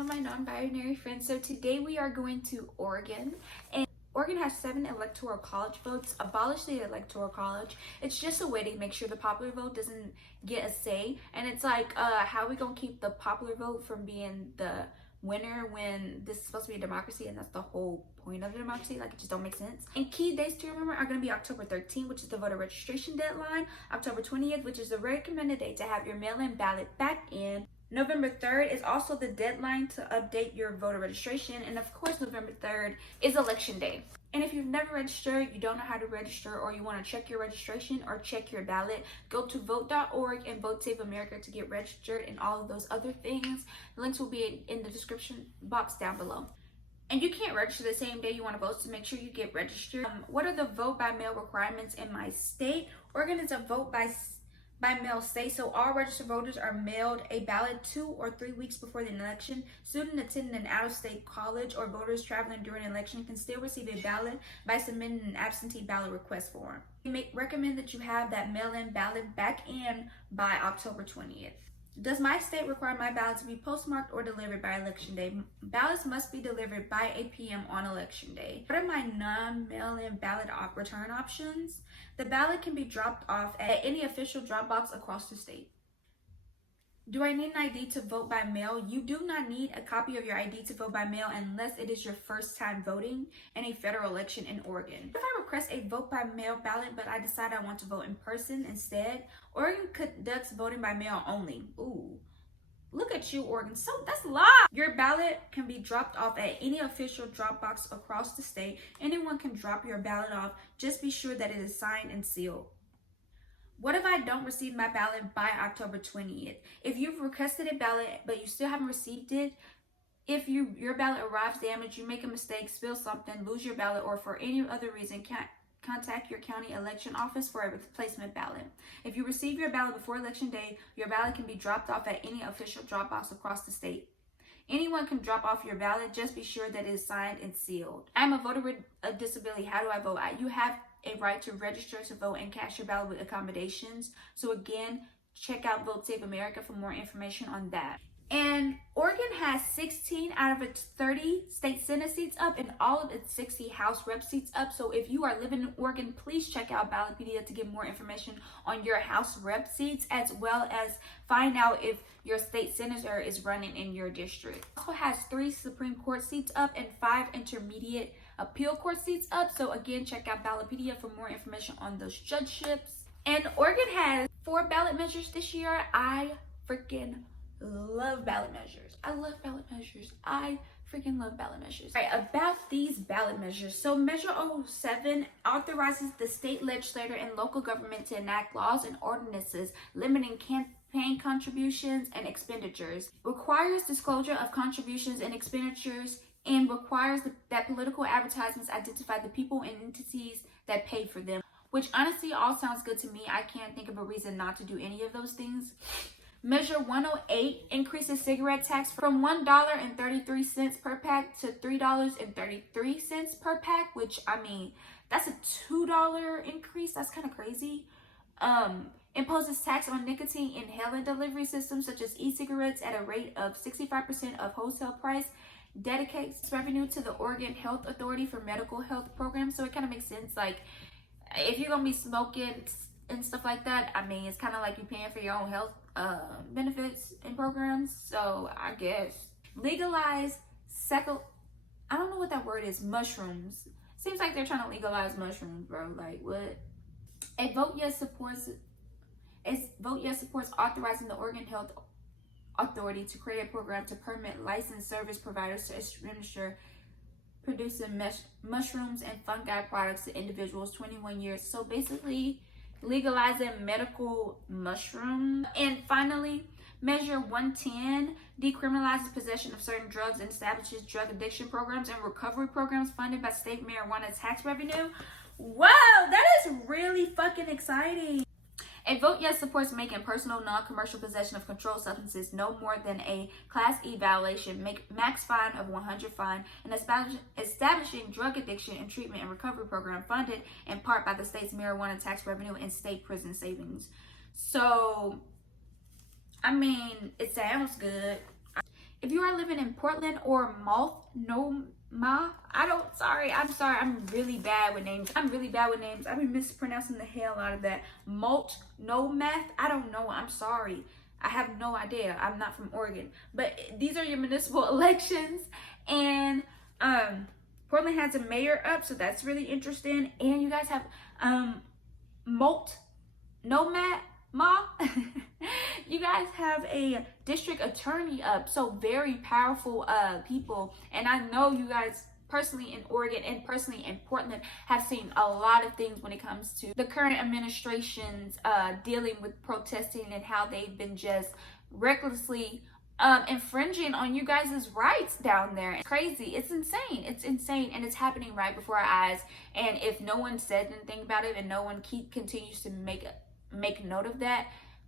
all my non-binary friends. So today we are going to Oregon, and Oregon has 7 electoral college votes. Abolish the electoral college. It's just a way to make sure the popular vote doesn't get a say, and it's like how are we gonna keep the popular vote from being the winner when this is supposed to be a democracy, and that's the whole point of a democracy. Like, it just don't make sense. And key dates to remember are going to be October 13th, which is the voter registration deadline, October 20th, which is the recommended date to have your mail-in ballot back in. November 3rd is also the deadline to update your voter registration, and of course November 3rd is election day. And if you've never registered, you don't know how to register, or you want to check your registration or check your ballot, go to vote.org and Vote Save America to get registered and all of those other things. The links will be in the description box down below. And you can't register the same day you want to vote, so make sure you get registered. What are the vote by mail requirements in my state? Oregon is a vote by mail state, so all registered voters are mailed a ballot 2 or 3 weeks before the election. Students attending an out-of-state college or voters traveling during an election can still receive a ballot by submitting an absentee ballot request form. We recommend that you have that mail-in ballot back in by October 20th. Does my state require my ballot to be postmarked or delivered by election day? Ballots must be delivered by 8 p.m. on election day. What are my non-mail-in ballot return options? The ballot can be dropped off at any official drop box across the state. Do I need an ID to vote by mail? You do not need a copy of your ID to vote by mail unless it is your first time voting in a federal election in Oregon. If I request a vote by mail ballot, but I decide I want to vote in person instead, Oregon conducts voting by mail only. Ooh, look at you, Oregon. So that's a lot. Your ballot can be dropped off at any official drop box across the state. Anyone can drop your ballot off. Just be sure that it is signed and sealed. What if I don't receive my ballot by October 20th? If you've requested a ballot, but you still haven't received it, if your ballot arrives damaged, you make a mistake, spill something, lose your ballot, or for any other reason, contact your county election office for a replacement ballot. If you receive your ballot before election day, your ballot can be dropped off at any official drop box across the state. Anyone can drop off your ballot. Just be sure that it is signed and sealed. I'm a voter with a disability. How do I vote? You have a right to register to vote and cast your ballot with accommodations. So again, check out Vote Save America for more information on that. And Oregon has 16 out of its 30 state Senate seats up and all of its 60 House Rep seats up. So if you are living in Oregon, please check out Ballotpedia to get more information on your House Rep seats, as well as find out if your state senator is running in your district. It also has 3 Supreme Court seats up and 5 intermediate appeal court seats up. So again, check out Ballotpedia for more information on those judgeships. And Oregon has 4 ballot measures this year. I freaking love ballot measures. I love ballot measures. I freaking love ballot measures. All right, about these ballot measures. So Measure 07 authorizes the state legislature and local government to enact laws and ordinances limiting campaign contributions and expenditures, requires disclosure of contributions and expenditures, and requires that political advertisements identify the people and entities that paid for them, which honestly all sounds good to me. I can't think of a reason not to do any of those things. Measure 108 increases cigarette tax from $1.33 per pack to $3.33 per pack, which, I mean, that's a $2 increase. That's kind of crazy. Imposes tax on nicotine inhalant delivery systems such as e-cigarettes at a rate of 65% of wholesale price. Dedicates revenue to the Oregon Health Authority for medical health programs. So it kind of makes sense. Like, if you're going to be smoking and stuff like that, I mean, it's kind of like you're paying for your own health benefits and programs. So I guess legalize I don't know what that word is. Mushrooms. Seems like they're trying to legalize mushrooms, bro. Like, what? Vote yes supports authorizing the Oregon Health Authority to create a program to permit licensed service providers to administer producing mushrooms and fungi products to individuals 21 years. So basically legalizing medical mushrooms. And finally, Measure 110 decriminalizes possession of certain drugs and establishes drug addiction programs and recovery programs funded by state marijuana tax revenue. Wow, that is really fucking exciting. A vote yes supports making personal non-commercial possession of controlled substances no more than a Class E violation, max fine of $100 fine, and establishing drug addiction and treatment and recovery program funded in part by the state's marijuana tax revenue and state prison savings. So, I mean, it sounds good. If you are living in Portland or I'm sorry, I'm really bad with names. I've been mispronouncing the hell out of that. I don't know. I'm sorry. I have no idea. I'm not from Oregon. But these are your municipal elections. And Portland has a mayor up, so that's really interesting. And you guys have you guys have a district attorney up, so very powerful people. And I know you guys personally in Oregon and personally in Portland have seen a lot of things when it comes to the current administration's dealing with protesting and how they've been just recklessly infringing on you guys' rights down there. It's crazy. It's insane, and it's happening right before our eyes. And if no one says anything about it and no one continues to make note of that,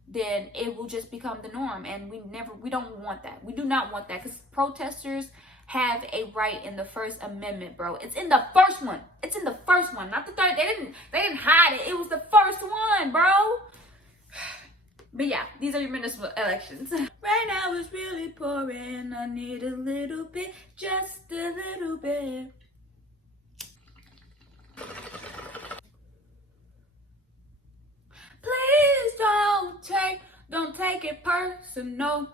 then it will just become the norm. And we don't want that. We do not want that, because protesters have a right in the First Amendment, bro. It's in the first one. It's in the first one, not the third. They didn't hide it. It was the first one, bro. But yeah, these are your municipal elections. Right now it's really pouring. I need a little bit, just a little bit. Please don't take it personal,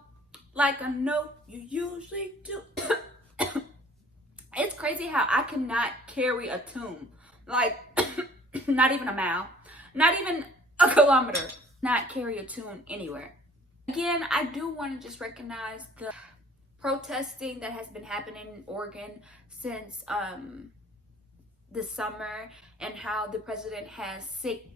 like I know you usually do. It's crazy how I cannot carry a tune, like not even a mile, not even a kilometer, not carry a tune anywhere. Again, I do want to just recognize the protesting that has been happening in Oregon since the summer, and how the president has sick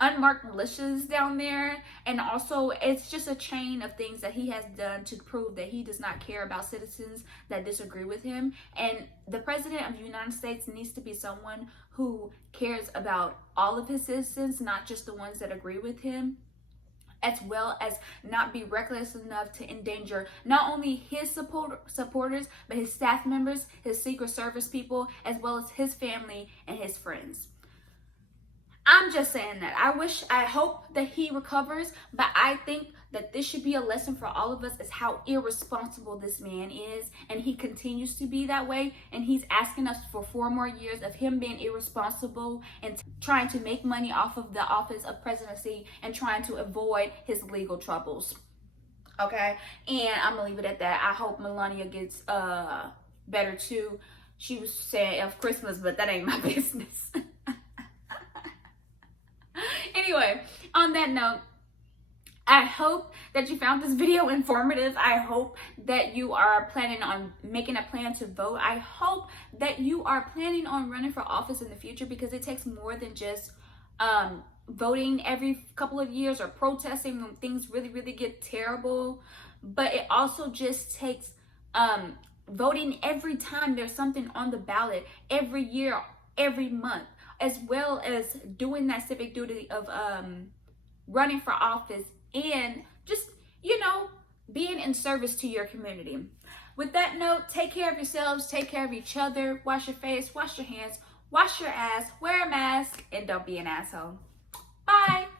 unmarked militias down there. And also, it's just a chain of things that he has done to prove that he does not care about citizens that disagree with him. And the president of the United States needs to be someone who cares about all of his citizens, not just the ones that agree with him, as well as not be reckless enough to endanger not only his supporters, but his staff members, his Secret Service people, as well as his family and his friends. I'm just saying that. I hope that he recovers, but I think that this should be a lesson for all of us, is how irresponsible this man is, and he continues to be that way. And he's asking us for 4 more years of him being irresponsible and trying to make money off of the office of presidency and trying to avoid his legal troubles. Okay, and I'm gonna leave it at that. I hope Melania gets better too. She was saying of Christmas, but that ain't my business. Anyway, on that note, I hope that you found this video informative. I hope that you are planning on making a plan to vote. I hope that you are planning on running for office in the future, because it takes more than just voting every couple of years or protesting when things really get terrible. But it also just takes voting every time there's something on the ballot, every year, every month, as well as doing that civic duty of running for office and just, being in service to your community. With that note, take care of yourselves, take care of each other, wash your face, wash your hands, wash your ass, wear a mask, and don't be an asshole. Bye.